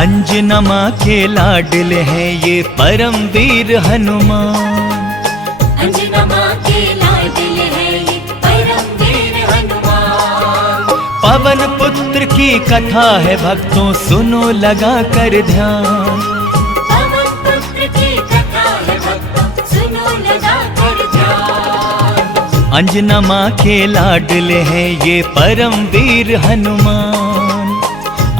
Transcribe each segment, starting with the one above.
अंजना माँ के लाडले हैं ये परम वीर हनुमान। अंजना माँ के लाडले हैं ये परम वीर हनुमान। पवन पुत्र की कथा है भक्तों सुनो लगा कर ध्यान। पवन पुत्र की कथा है भक्तों सुनो लगा कर ध्यान। अंजना माँ के लाडले हैं ये परम वीर हनुमान।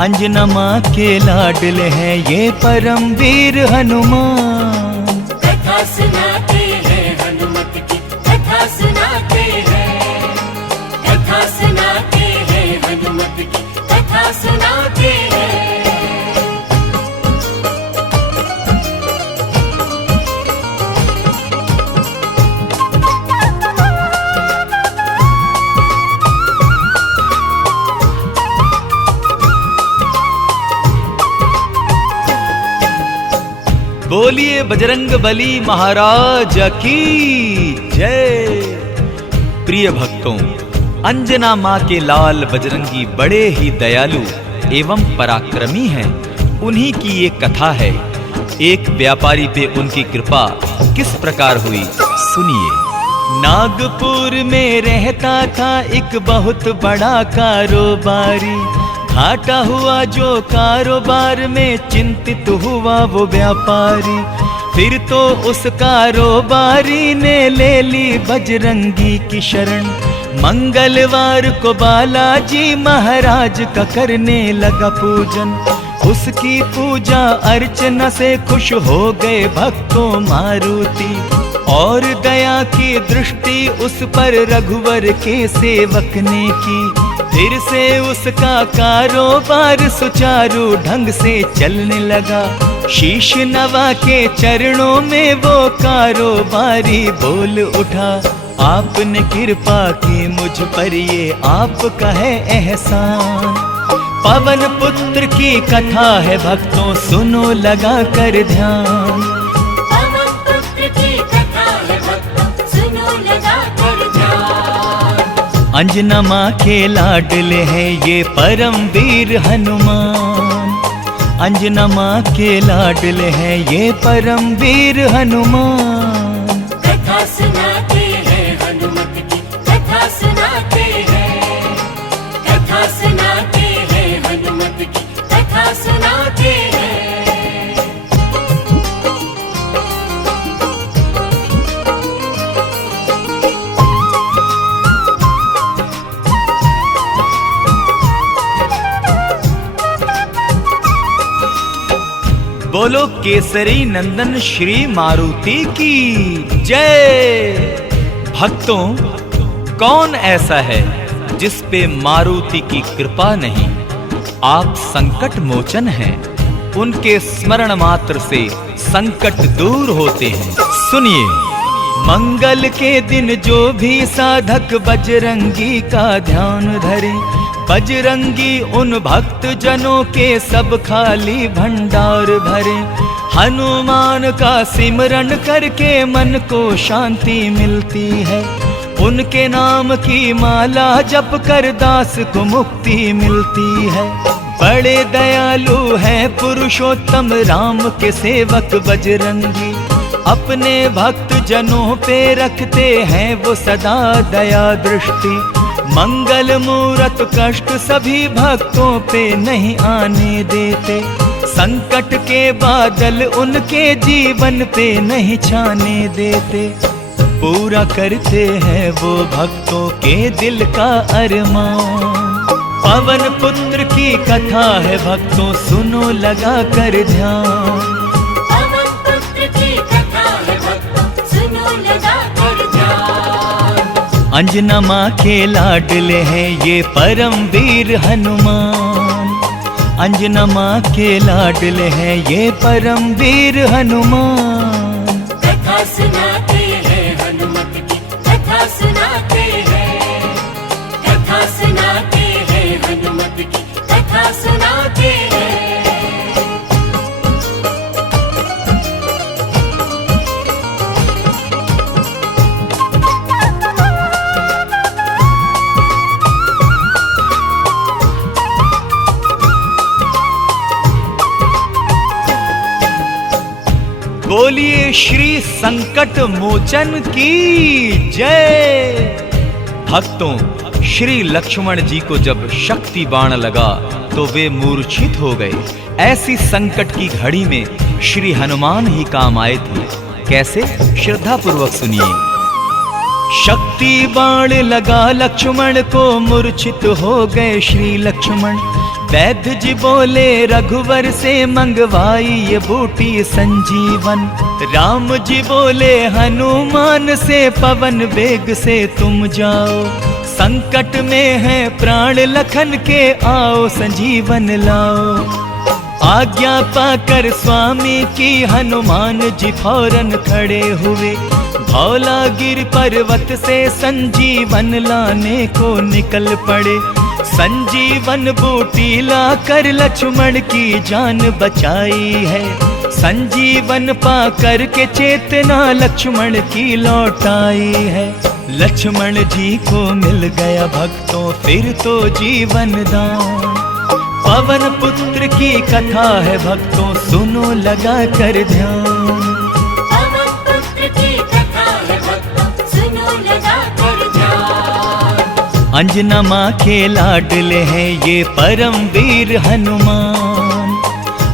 अंजना माँ के लाडले हैं ये परम वीर हनुमान। कथा सुनाते हैं हनुमत की कथा सुनाते हैं। कथा सुनाते हैं हनुमत की कथा सुनाते हैं। बोलिए बजरंग बली महाराज की जय। प्रिय भक्तों, अंजना माँ के लाल बजरंगी बड़े ही दयालु एवं पराक्रमी हैं। उन्हीं की ये कथा है। एक व्यापारी पे उनकी कृपा किस प्रकार हुई सुनिए। नागपुर में रहता था एक बहुत बड़ा कारोबारी। घाटा हुआ जो कारोबार में चिंतित हुआ वो व्यापारी। फिर तो उस कारोबारी ने ले ली बजरंगी की शरण। मंगलवार को बालाजी महाराज का करने लगा पूजन। उसकी पूजा अर्चना से खुश हो गए भक्तों मारुति। और दया की दृष्टि उस पर रघुवर के सेवक ने की। फिर से उसका कारोबार सुचारू ढंग से चलने लगा। शीश नवा के चरणों में वो कारोबारी बोल उठा। आपने कृपा की मुझ पर ये आपका है एहसान। पवन पुत्र की कथा है भक्तों सुनो लगा कर ध्यान। पवन पुत्र की कथा है भक्तों सुनो लगा कर ध्यान। अंजना माँ के लाडले हैं ये परम वीर हनुमान। अंजना माँ के लाडले हैं ये परम वीर हनुमान। कथा सुनाते हैं हनुमत की कथा सुनाते हैं। कथा सुनाते हैं हनुमत की कथा सुनाते हैं। बोलो केसरी नंदन श्री मारुति की जय। भक्तों, कौन ऐसा है जिस पे मारुति की कृपा नहीं। आप संकट मोचन हैं। उनके स्मरण मात्र से संकट दूर होते हैं। सुनिए, मंगल के दिन जो भी साधक बजरंगी का ध्यान धरे। बजरंगी उन भक्त जनों के सब खाली भंडार भरे। हनुमान का सिमरन करके मन को शांति मिलती है। उनके नाम की माला जप कर दास को मुक्ति मिलती है। बड़े दयालु हैं पुरुषोत्तम राम के सेवक बजरंगी। अपने भक्त जनों पे रखते हैं वो सदा दया दृष्टि। मंगल मूरत कष्ट सभी भक्तों पे नहीं आने देते। संकट के बादल उनके जीवन पे नहीं छाने देते। पूरा करते हैं वो भक्तों के दिल का अरमान। पवन पुत्र की कथा है भक्तों सुनो लगा कर ध्यान। पवन पुत्र की कथा है भक्तों सुनो लगा कर ध्यान। अंजना माँ के लाडले हैं ये परम वीर हनुमान। अंजना माँ के लाडले हैं ये परम वीर हनुमान। कथा सुनाते हैं हनुमत की कथा सुनाते हैं। कथा सुनाते हैं हनुमत की कथा सुनाते हैं। बोलिए श्री संकट मोचन की जय। भक्तों, श्री लक्ष्मण जी को जब शक्ति बाण लगा तो वे मूर्छित हो गए। ऐसी संकट की घड़ी में श्री हनुमान ही काम आए थे। कैसे? श्रद्धा पूर्वक सुनिए। शक्ति बाण लगा लक्ष्मण को, मूर्छित हो गए श्री लक्ष्मण। वैद्य जी बोले रघुवर से मंगवाई ये बूटी संजीवन। राम जी बोले हनुमान से पवन वेग से तुम जाओ। संकट में है प्राण लखन के, आओ संजीवन लाओ। आज्ञा पाकर स्वामी की हनुमान जी फौरन खड़े हुए। धौलागिर पर्वत से संजीवन लाने को निकल पड़े। संजीवन बूटी लाकर लक्ष्मण की जान बचाई है। संजीवन पाकर के चेतना लक्ष्मण की लौटाई है। लक्ष्मण जी को मिल गया भक्तों फिर तो जीवन दान। पवन पुत्र की कथा है भक्तों, सुनो लगा कर ध्यान। पवन पुत्र की कथा है भक्तों, सुनो लगा कर ध्यान। अंजना माँ के लाडले हैं ये परम वीर हनुमान।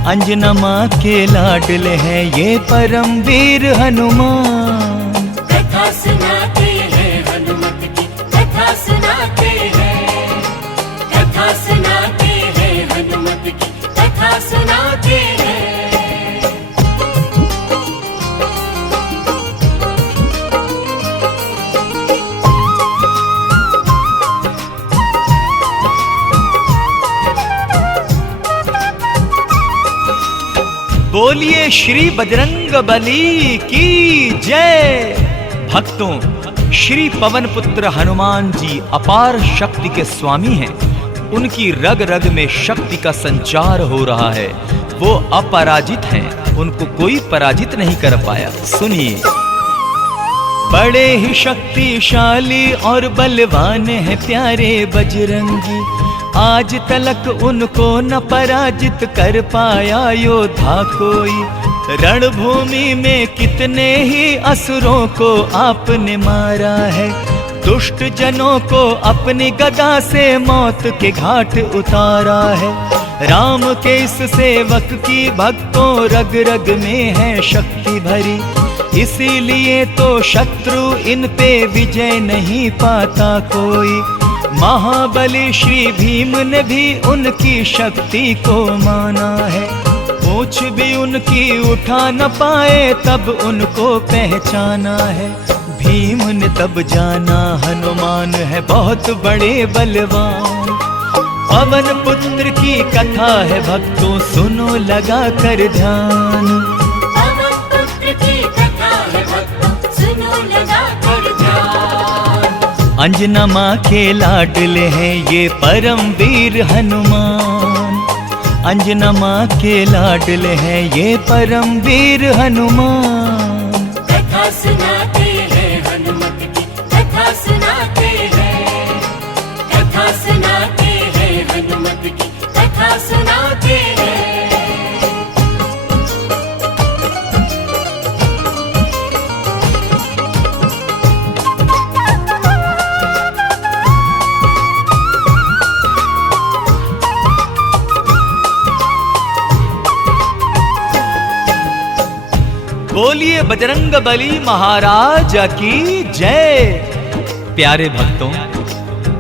अंजना माँ के लाडले हैं ये परम वीर हनुमान। कथा सुनाते हैं हनुमत की, कथा सुनाते हैं। कथा सुनाते हैं हनुमत की, कथा सुनाते हैं। बोलिए श्री बजरंग बली की जय। भक्तों, श्री पवन पुत्र हनुमान जी अपार शक्ति के स्वामी हैं। उनकी रग रग में शक्ति का संचार हो रहा है। वो अपराजित हैं, उनको कोई पराजित नहीं कर पाया। सुनिए। बड़े ही शक्तिशाली और बलवान हैं प्यारे बजरंगी। आज तलक उनको न पराजित कर पाया योद्धा कोई। रणभूमि में कितने ही असुरों को आपने मारा है। दुष्ट जनों को अपनी गदा से मौत के घाट उतारा है। राम के इस सेवक की भक्तों रग रग में है शक्ति भरी। इसीलिए तो शत्रु इन पे विजय नहीं पाता कोई। महाबली श्री भीम ने भी उनकी शक्ति को माना है। पूछ भी उनकी उठा न पाए तब उनको पहचाना है। भीम ने तब जाना हनुमान है बहुत बड़े बलवान। पवन पुत्र की कथा है भक्तों, सुनो लगा कर ध्यान। पवन पुत्र की कथा है भक्तों, सुनो लगा कर ध्यान। अंजना माँ के लाडले हैं ये परम वीर हनुमान। अंजना माँ के लाडले हैं ये परम वीर हनुमान। कथा सुनाते हैं हनुमत की, कथा सुनाते हैं। कथा सुनाते हैं हनुमत की, कथा सुनाते हैं। बोलिए बजरंग बली महाराज की जय। प्यारे भक्तों,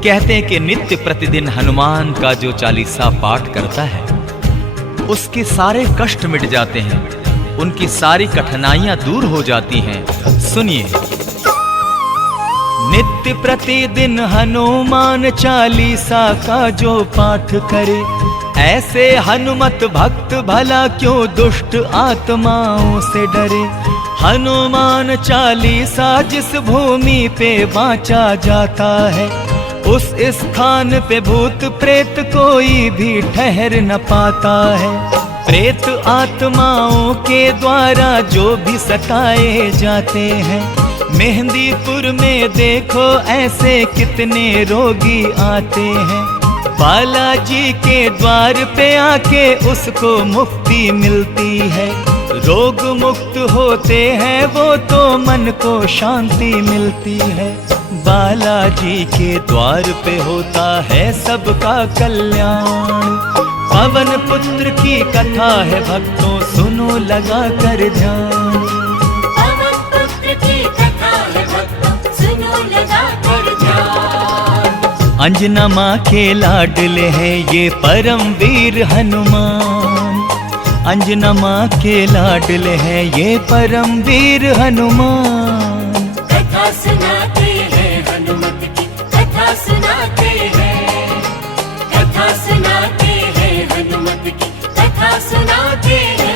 कहते हैं कि नित्य प्रतिदिन हनुमान का जो चालीसा पाठ करता है उसके सारे कष्ट मिट जाते हैं, उनकी सारी कठिनाइयां दूर हो जाती हैं। सुनिए। नित्य प्रतिदिन हनुमान चालीसा का जो पाठ करे, ऐसे हनुमत भक्त भला क्यों दुष्ट आत्माओं से डरे। हनुमान चालीसा जिस भूमि पे बाँचा जाता है, उस स्थान पे भूत प्रेत कोई भी ठहर न पाता है। प्रेत आत्माओं के द्वारा जो भी सताए जाते हैं, मेहंदीपुर में देखो ऐसे कितने रोगी आते हैं। बालाजी के द्वार पे आके उसको मुक्ति मिलती है। रोग मुक्त होते हैं वो तो मन को शांति मिलती है। बालाजी के द्वार पे होता है सबका कल्याण। पवन पुत्र की कथा है भक्तों सुनो लगा कर ध्यान। पवन पुत्र की कथा है भक्तों सुनो लगा कर ध्यान। अंजना माँ के लाडले हैं ये परम वीर हनुमान। अंजना माँ के लाडले हैं ये परम वीर हनुमान। कथा सुनाते हैं हनुमत की कथा सुनाते हैं। कथा सुनाते हैं हनुमत की कथा सुनाते हैं।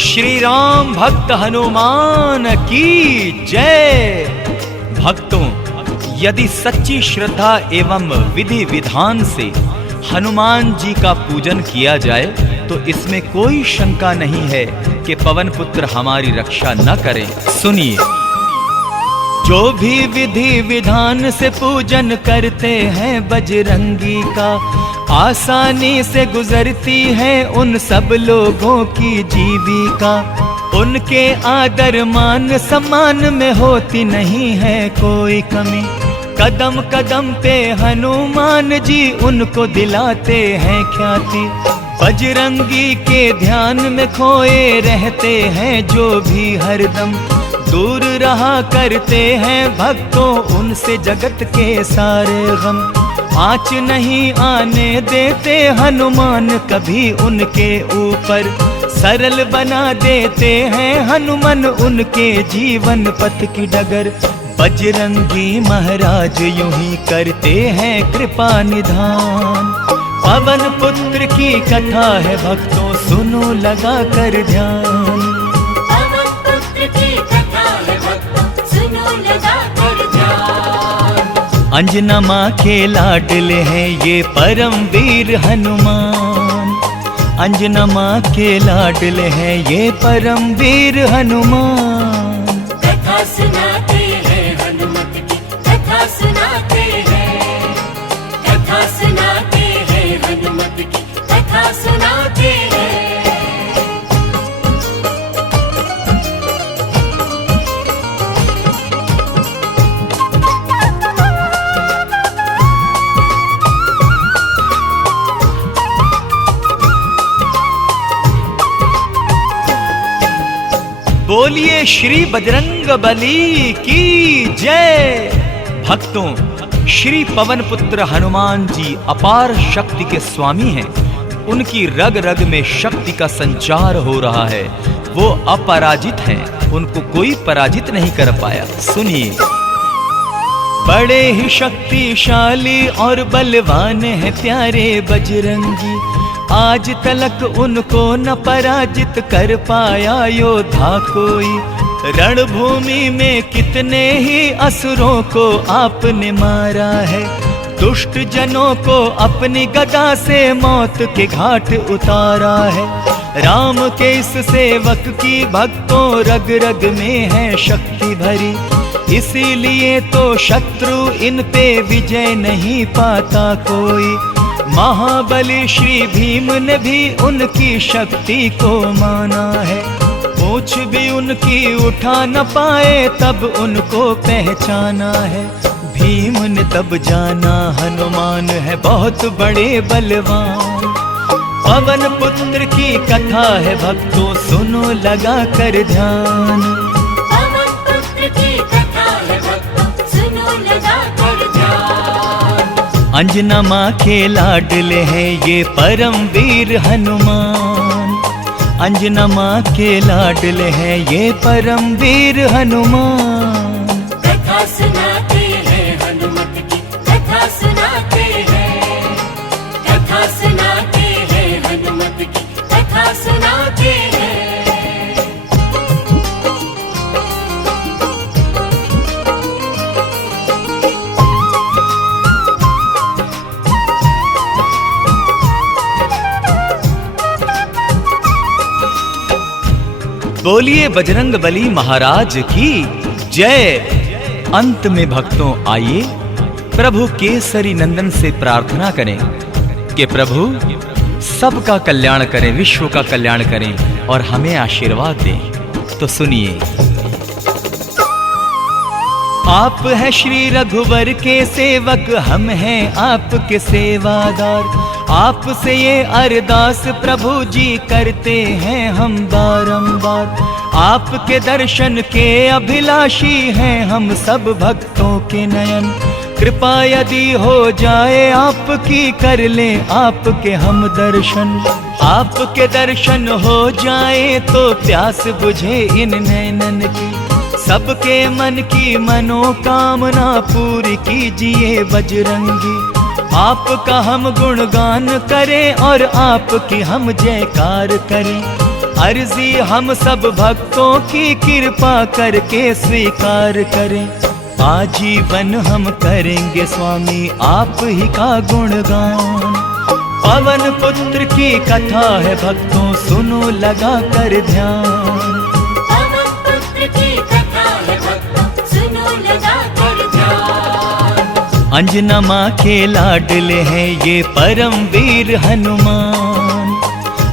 श्री राम भक्त हनुमान की जय। भक्तों, यदि सच्ची श्रद्धा एवं विधि विधान से हनुमान जी का पूजन किया जाए तो इसमें कोई शंका नहीं है कि पवन पुत्र हमारी रक्षा न करें। सुनिए, जो भी विधि विधान से पूजन करते हैं बजरंगी का, आसानी से गुजरती है उन सब लोगों की जीविका। उनके आदर मान सम्मान में होती नहीं है कोई कमी। कदम कदम पे हनुमान जी उनको दिलाते हैं ख्याति। बजरंगी के ध्यान में खोए रहते हैं जो भी हरदम। दूर रहा करते हैं भक्तों उनसे जगत के सारे गम। आँच नहीं आने देते हनुमान कभी उनके ऊपर। सरल बना देते हैं हनुमान उनके जीवन पथ की डगर। बजरंगी महाराज यूं ही करते हैं कृपा निधान। पवन पुत्र की कथा है भक्तों सुनो लगा कर ध्यान। पवन पुत्र की कथा है भक्तों सुनो लगा कर ध्यान। अंजना माँ के लाडले हैं ये परम वीर हनुमान। अंजना माँ के लाडले हैं ये परम वीर हनुमान। कथा सुनाते हैं हनुमत की कथा सुनाते हैं। कथा सुनाते हैं हनुमत की कथा सुनाते हैं। बोलिए श्री बजरंग बली की जय। भक्तों, श्री पवन पुत्र हनुमान जी अपार शक्ति के स्वामी हैं। उनकी रग रग में शक्ति का संचार हो रहा है। वो अपराजित हैं, उनको कोई पराजित नहीं कर पाया। सुनिए, बड़े ही शक्तिशाली और बलवान हैं प्यारे बजरंगी। आज तलक उनको न पराजित कर पाया योद्धा कोई। रणभूमि में कितने ही असुरों को आपने मारा है। दुष्ट जनों को अपनी गदा से मौत के घाट उतारा है। राम के इस सेवक की भक्तों रग रग में है शक्ति भरी। इसीलिए तो शत्रु इन पे विजय नहीं पाता कोई। महाबली श्री भीम ने भी उनकी शक्ति को माना है। पूछ भी उनकी उठा न पाए तब उनको पहचाना है। भीम ने तब जाना हनुमान है बहुत बड़े बलवान। पवन पुत्र की कथा है भक्तों सुनो लगा कर ध्यान। पवन पुत्र की कथा है भक्तों सुनो लगा कर ध्यान। अंजना माँ के लाडले हैं ये परम वीर हनुमान। अंजना माँ के लाडले हैं ये परम वीर हनुमान। कथा सुनाते हैं हनुमत की कथा सुनाते हैं। कथा सुनाते हैं हनुमत की कथा सुनाते हैं। बोलिए बजरंग बली महाराज की जय। अंत में भक्तों आइए प्रभु केसरी नंदन से प्रार्थना करें कि प्रभु सबका कल्याण करें, विश्व का कल्याण करें और हमें आशीर्वाद दें। तो सुनिए। आप है श्री रघुवर के सेवक, हम हैं आपके सेवादार। आपसे ये अरदास प्रभु जी करते हैं हम बारंबार। आपके दर्शन के अभिलाषी हैं हम सब भक्तों के नयन। कृपा यदि हो जाए आपकी, कर ले आपके हम दर्शन। आपके दर्शन हो जाए तो प्यास बुझे इन नैनन की। सबके मन की मनोकामना पूरी कीजिए बजरंगी। आपका हम गुणगान करें और आपकी हम जयकार करें। अर्जी हम सब भक्तों की कृपा करके स्वीकार करें। आजीवन हम करेंगे स्वामी आप ही का गुणगान। पवन पुत्र की कथा है भक्तों सुनो लगा कर ध्यान। पवन पुत्र की कथा है भक्तों सुनो लगा कर ध्यान। अंजना माँ के लाडले हैं ये परम वीर हनुमान।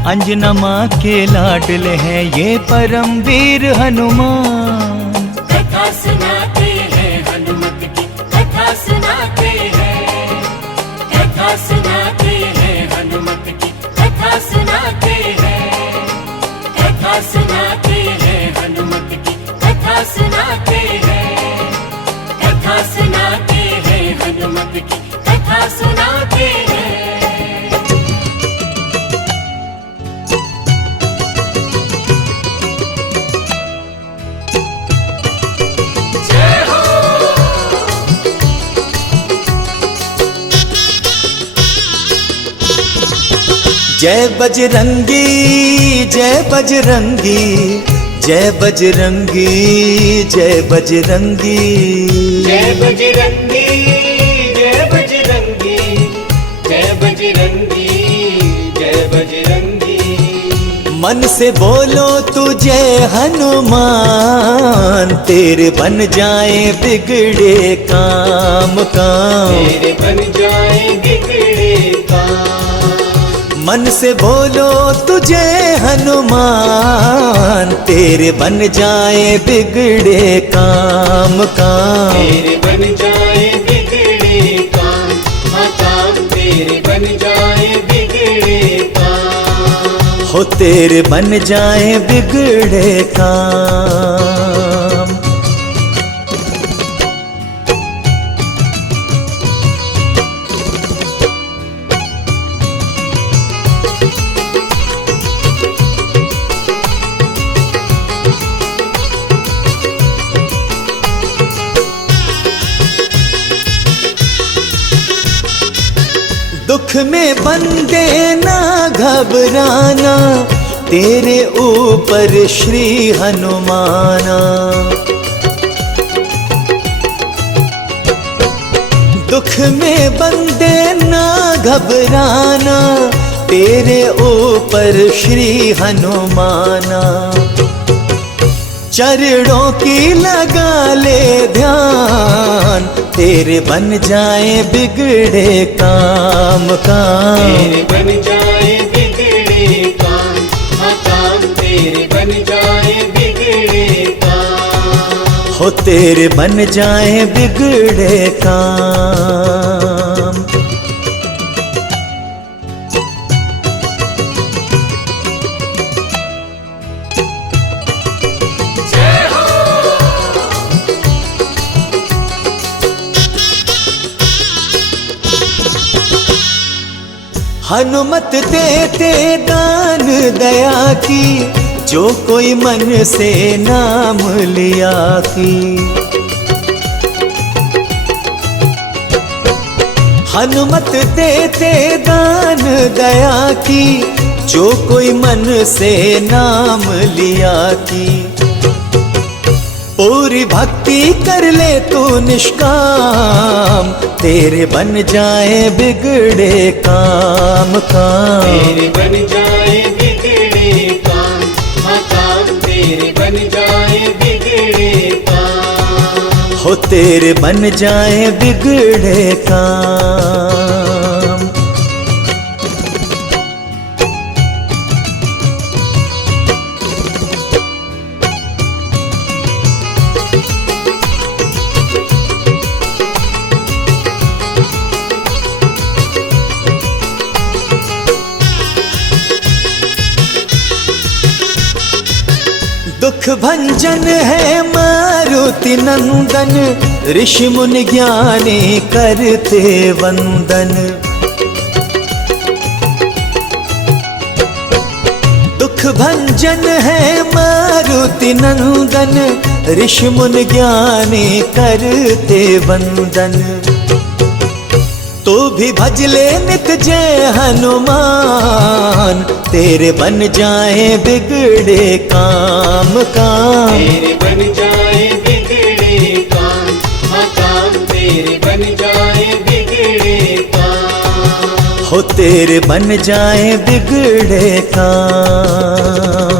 अंजना माँ के लाडले हैं ये परम वीर हनुमान। कथा सुनाते हैं हनुमत की, कथा सुनाते हैं। कथा सुनाते हैं हनुमत की, कथा सुनाते हैं। कथा सुनाते हैं हनुमत की, कथा सुनाते हैं। कथा सुनाते हैं हनुमत की, कथा सुनाते हैं। जय बजरंगी जय बजरंगी जय बजरंगी जय बजरंगी जय बजरंगी जय बजरंगी जय बजरंगी जय बजरंगी। मन से बोलो तू जय हनुमान, तेरे बन जाए बिगड़े काम काम। तेरे बन जाए बिगड़े काम। मन से बोलो तुझे हनुमान, तेरे बन जाए बिगड़े काम काम। तेरे बन जाए बिगड़े काम, हाँ काम तेरे बन जाए बिगड़े काम। हो तेरे बन जाए बिगड़े काम। दुख में बंदे ना घबराना, तेरे ऊपर श्री हनुमाना। दुख में बंदे ना घबराना, तेरे ऊपर श्री हनुमाना। चरणों की लगा ले ध्यान, तेरे बन जाए बिगड़े काम काम। तेरे बन जाए बिगड़े काम, हाँ काम तेरे बन जाए बिगड़े काम। हो तेरे बन जाए बिगड़े काम। हनुमत देते दान दया की, जो कोई मन से नाम लिया की। हनुमत देते दान दया की, जो कोई मन से नाम लिया की। पूरी भक्ति कर ले तू निष्काम, तेरे बन जाए बिगड़े काम काम। तेरे बन जाए बिगड़े काम, हाँ काम तेरे तेरे बन जाए बिगड़े काम। दुख भंजन है मारुति नंदन, ऋषि मुनि ज्ञानी करते वंदन। दुख भंजन है मारुति नंदन, ऋषि मुनि ज्ञानी करते वंदन। तो भी भज ले नित जय हनुमान, तेरे बन जाए बिगड़े काम काम। तेरे बन जाए बिगड़े काम, हाँ काम तेरे बन जाए बिगड़े काम। हो तेरे बन जाए बिगड़े काम।